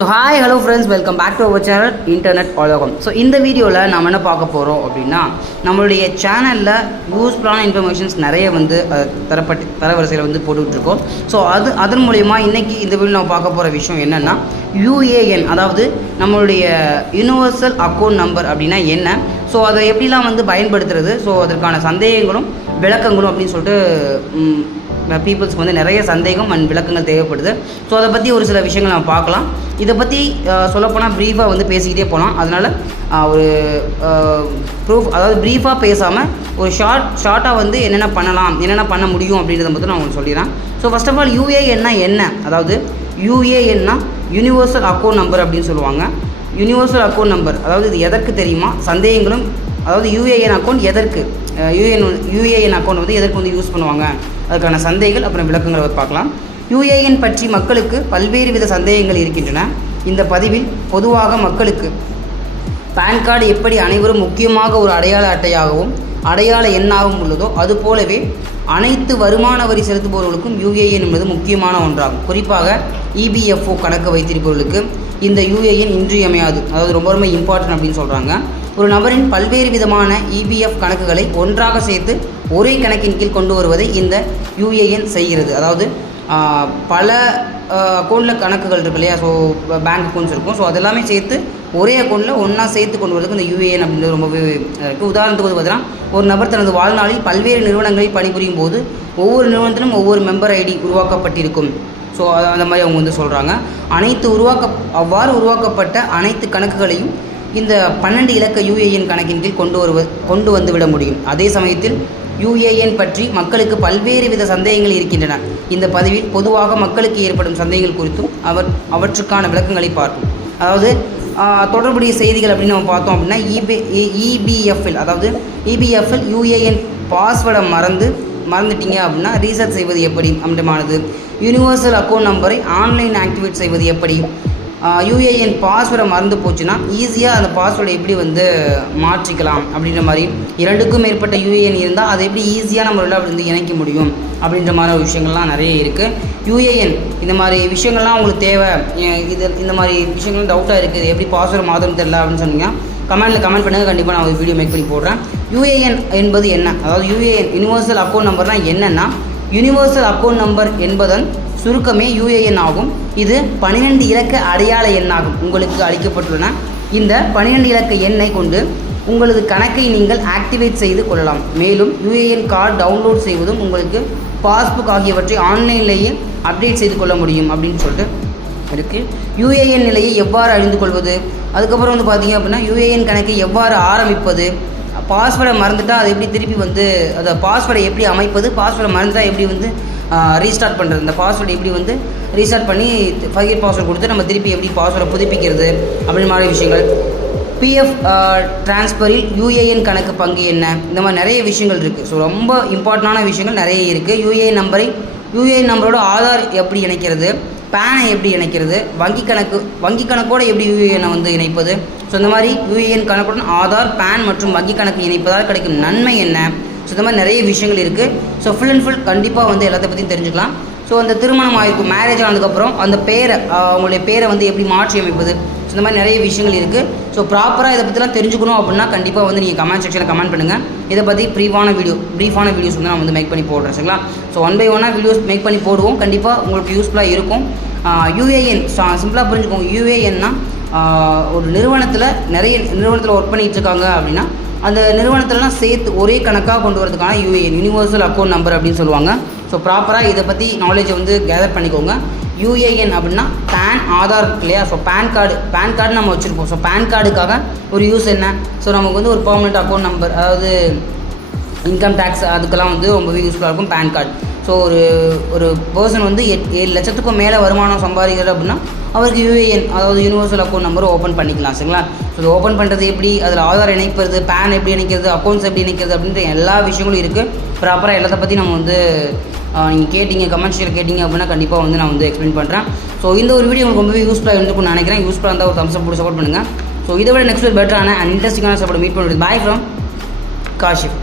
Hi hello friends, welcome back to our channel internet உலகம். So இந்த வீடியோவில் நம்ம என்ன பார்க்க போகிறோம் அப்படின்னா, நம்மளுடைய சேனலில் யூஸ்ஃபுல்லான இன்ஃபர்மேஷன்ஸ் நிறைய தரவரிசையில் போட்டுட்ருக்கோம். ஸோ அதன் மூலயமா இன்றைக்கி இந்த வீடியோ நம்ம பார்க்க போகிற விஷயம் என்னென்னா, யூஏஎன், அதாவது நம்மளுடைய யூனிவர்சல் அக்கௌண்ட் நம்பர் அப்படின்னா என்ன, ஸோ அதை எப்படிலாம் பயன்படுத்துறது, ஸோ அதற்கான சந்தேகங்களும் விளக்கங்களும் அப்படின்னு சொல்லிட்டு பீப்புள்ஸ்க்கு நிறைய சந்தேகம் அண்ட் விளக்கங்கள் தேவைப்படுது. ஸோ அதை பற்றி ஒரு சில விஷயங்கள் நம்ம பார்க்கலாம். இதை பற்றி சொல்லப்போனால் ப்ரீஃபாக பேசிக்கிட்டே போகலாம். அதனால் ஒரு ப்ரூஃப், அதாவது ப்ரீஃபாக பேசாமல் ஒரு ஷார்ட்டாக என்னென்ன பண்ணலாம், என்னென்ன பண்ண முடியும் அப்படின்றத மட்டும் நான் உங்களுக்கு சொல்லிடுறேன். ஸோ ஃபஸ்ட் ஆஃப் ஆல் யூஏஎன்னா என்ன, அதாவது யூஏஎன்னா யூனிவர்சல் அக்கௌண்ட் நம்பர் அப்படின்னு சொல்லுவாங்க. யூனிவர்சல் அக்கௌண்ட் நம்பர் அதாவது இது எதற்கு தெரியுமா, சந்தேகங்களும், அதாவது யூஏஎன் அக்கௌண்ட் எதற்கு, யூஏஎன் அக்கௌண்ட் எதற்கு யூஸ் பண்ணுவாங்க, அதுக்கான சந்தேகங்கள் அப்புறம் விளக்கங்களை பார்க்கலாம். யூஏஎன் பற்றி மக்களுக்கு பல்வேறு வித சந்தேகங்கள் இருக்கின்றன. இந்த பதிவில் பொதுவாக மக்களுக்கு பேன் கார்டு எப்படி அனைவரும் முக்கியமாக ஒரு அடையாள அட்டையாகவும் அடையாள எண்ணாகவும் உள்ளதோ, அதுபோலவே அனைத்து வருமான வரி செலுத்துபவர்களுக்கும் யூஏஎன் என்பது முக்கியமான ஒன்றாகும். குறிப்பாக இபிஎஃப்ஓ கணக்கு வைத்திருப்பவர்களுக்கு இந்த யூஏஎன் இன்றியமையாது, அதாவது ரொம்ப ரொம்ப இம்பார்ட்டன்ட் அப்படின்னு சொல்கிறாங்க. ஒரு நபரின் பல்வேறு விதமான இபிஎஃப் கணக்குகளை ஒன்றாக சேர்த்து ஒரே கணக்கின் கீழ் கொண்டு வருவதை இந்த யூஏஎன் செய்கிறது. அதாவது பல அக்கௌண்ட்டில் கணக்குகள் இருக்கு இல்லையா, ஸோ பேங்க் அக்கௌண்ட்ஸ் இருக்கும், ஸோ அதெல்லாமே சேர்த்து ஒரே அக்கௌண்ட்டில் ஒன்றா சேர்த்து கொண்டு வரதுக்கு இந்த யூஏஎன் அப்படின்றது ரொம்பவே இருக்குது. உதாரணத்துக்கு பார்த்தீங்கன்னா, ஒரு நபர் தனது வாழ்நாளில் பல்வேறு நிறுவனங்களில் பணிபுரியும் போது ஒவ்வொரு நிறுவனத்திலும் ஒவ்வொரு மெம்பர் ஐடி உருவாக்கப்பட்டிருக்கும். ஸோ அந்த மாதிரி அவங்க சொல்கிறாங்க. அவ்வாறு உருவாக்கப்பட்ட அனைத்து கணக்குகளையும் இந்த 12 இலக்க யூஏஎன் கணக்கின் கீழ் கொண்டு வந்து விட முடியும். அதே சமயத்தில் யூஏஎன் பற்றி மக்களுக்கு பல்வேறு வித சந்தேகங்கள் இருக்கின்றன. இந்த பதிவில் பொதுவாக மக்களுக்கு ஏற்படும் சந்தேகங்கள் குறித்தும் அவற்றுக்கான விளக்கங்களை பார்ப்போம். அதாவது தொடர்புடைய செய்திகள் அப்படின்னு நம்ம பார்த்தோம் அப்படின்னா, இபிஎஃப்எல், அதாவது இபிஎஃப்எல் யூஏஎன் பாஸ்வேர்டை மறந்துட்டீங்க அப்படின்னா ரீசெட் செய்வது எப்படி அப்படிமானது, யூனிவர்சல் அக்கௌண்ட் நம்பரை ஆன்லைன் ஆக்டிவேட் செய்வது எப்படி, யூஏஎன் பாஸ்வேர்டை மறந்து போச்சுன்னா ஈஸியாக அந்த பாஸ்வேர்டை எப்படி மாற்றிக்கலாம் அப்படின்ற மாதிரி, 2க்கும் மேற்பட்ட யூஏஎன் இருந்தால் அதை எப்படி ஈஸியாக நம்மளோட இணைக்க முடியும் அப்படின்ற மாதிரி விஷயங்கள்லாம் நிறைய இருக்குது. யூஏஎன் இந்த மாதிரி விஷயங்கள்லாம் உங்களுக்கு தேவை, இந்த மாதிரி விஷயங்கள்லாம் டவுட்டாக இருக்குது, எப்படி பாஸ்வேர்டு மாற்றணும் தெரியல அப்படின்னு சொன்னீங்கன்னா கமெண்ட் பண்ணுங்கள். கண்டிப்பாக நான் ஒரு வீடியோ மேக் பண்ணி போடுறேன். யூஏஎன் என்பது என்ன, அதாவது யூஏஎன் யூனிவர்சல் அக்கௌண்ட் நம்பர்னால் என்னென்னா, யூனிவர்சல் அக்கௌண்ட் நம்பர் என்பதன் சுருக்கமே யூஏஎன் ஆகும். இது 12 இலக்க அடையாள எண்ணாகும். உங்களுக்கு அளிக்கப்பட்டுள்ளன இந்த 12 இலக்க எண்ணை கொண்டு உங்களது கணக்கை நீங்கள் ஆக்டிவேட் செய்து கொள்ளலாம். மேலும் யூஏஎன் கார்டு டவுன்லோட் செய்வதும் உங்களுக்கு பாஸ்புக் ஆகியவற்றை ஆன்லைன்லேயே அப்டேட் செய்து கொள்ள முடியும் அப்படின்னு சொல்லிட்டு இருக்குது. யூஏஎன் நிலையை எவ்வாறு அறிந்து கொள்வது, அதுக்கப்புறம் பார்த்தீங்க அப்படின்னா யூஏஎன் கணக்கை எவ்வாறு ஆரம்பிப்பது, பாஸ்வேர்டை மறந்துட்டால் அது எப்படி திருப்பி அதை பாஸ்வேர்டை எப்படி அமைப்பது, பாஸ்வேர்டை மறந்துட்டால் எப்படி ரீஸ்டார்ட் பண்ணுறது, இந்த பாஸ்வேர்டு எப்படி ரீஸ்டார்ட் பண்ணி ஃபர்கெட் பாஸ்வேர்டு கொடுத்து நம்ம திருப்பி எப்படி பாஸ்வேர்டை புதுப்பிக்கிறது அப்படின்னு மாதிரி விஷயங்கள். பிஎஃப் ட்ரான்ஸ்ஃபரில் யூஏஎன் கணக்கு பங்கு என்ன, இந்த மாதிரி நிறைய விஷயங்கள் இருக்குது. ஸோ ரொம்ப இம்பார்ட்டண்டான விஷயங்கள் நிறைய இருக்குது. யூஏஎன் நம்பரோட ஆதார் எப்படி இணைக்கிறது, பேனை எப்படி இணைக்கிறது, வங்கி கணக்கோடு எப்படி யூஏஎனை இணைப்பது, ஸோ இந்த மாதிரி யூஏஎன் கணக்குடன் ஆதார், பேன் மற்றும் வங்கி கணக்கு இணைப்பதால் கிடைக்கும் நன்மை என்ன, ஸோ இந்த மாதிரி நிறைய விஷயங்கள் இருக்குது. ஸோ ஃபுல் அண்ட் ஃபுல் கண்டிப்பாக எல்லாத்தை பற்றியும் தெரிஞ்சுக்கலாம். ஸோ அந்த திருமணம் ஆகிருக்கும், மேரேஜ் ஆனதுக்கப்புறம் அந்த பேரை, அவங்களுடைய பேரை எப்படி மாற்றி அமைப்பது, ஸோ இந்த மாதிரி நிறைய விஷயங்கள் இருக்குது. ஸோ ப்ராப்பராக இதை பற்றிலாம் தெரிஞ்சுக்கணும் அப்படின்னா கண்டிப்பாக நீங்கள் கமெண்ட் செக்ஷனில் கமெண்ட் பண்ணுங்கள். இதை பற்றி ப்ரீஃபான வீடியோஸ் நான் மேக் பண்ணி போடுறேன். சரிங்களா? ஸோ 1 by 1 வீடியோஸ் மேக் பண்ணி போடுவோம். கண்டிப்பாக உங்களுக்கு யூஸ்ஃபுல்லாக இருக்கும். யூஏஎன் சிம்பிளாக புரிஞ்சுக்கோங்க. யூஏஎன்னா ஒரு நிறுவனத்தில் ஒர்க் பண்ணிகிட்டு இருக்காங்க அப்படின்னா அந்த நிறுவனத்திலலாம் சேர்த்து ஒரே கணக்காக கொண்டு வரதுக்கான யூஏஎன், யூனிவர்சல் அக்கௌண்ட் நம்பர் அப்படின்னு சொல்லுவாங்க. ஸோ ப்ராப்பராக இதை பற்றி நாலேஜை கேதர் பண்ணிக்கோங்க. யூஏஎன் அப்படின்னா பேன், ஆதார் இருக்கு இல்லையா, ஸோ பேன் கார்டு நம்ம வச்சுருப்போம். ஸோ பேன் கார்டுக்காக ஒரு யூஸ் என்ன, ஸோ நமக்கு ஒரு பெர்மனெண்ட் அக்கௌண்ட் நம்பர், அதாவது இன்கம் டேக்ஸ் அதுக்கெல்லாம் ரொம்பவே யூஸ்ஃபுல்லாக இருக்கும் பேன் கார்டு. ஸோ ஒரு பர்சன் 7 லட்சத்துக்கும் மேலே வருமானம் சம்பாதிக்கிறது அப்படின்னா அவருக்கு யூஏஎன், அதாவது யூனிவர்சல் அக்கௌண்ட் நம்பர் ஓப்பன் பண்ணிக்கலாம். சரிங்களா? ஸோ இது ஓப்பன் பண்ணுறது எப்படி, அதில் ஆதார் இணைக்கிறது, பேன் எப்படி இணைக்கிறது, அக்கௌண்ட்ஸ் எப்படி இணைக்கிறது அப்படின்ற எல்லா விஷயங்களும் இருக்குது. ப்ராப்பராக எல்லாத்தை பற்றி நம்ம நீங்கள் கேட்டிங்க, கமெண்ட்ஸில் கேட்டிங்க அப்படின்னா கண்டிப்பாக நான் எக்ஸ்பிளைன் பண்ணுறேன். ஸோ இந்த ஒரு வீடியோ உங்களுக்கு ரொம்பவே யூஸ்ஃபுல்லாக இருந்துக்கும்னு நினைக்கிறேன். யூஸ்ஃபுல்லாக இருந்தால் ஒரு தம்ஸ் அப் போட்டு சப்போர்ட் பண்ணுங்கள். ஸோ இதை விட நெக்ஸ்ட் பெட்டரான அண்ட் இன்ட்ரெஸ்டிங்கான சப்போர்ட் மீட் பண்ணுறது. Bye from Kashif.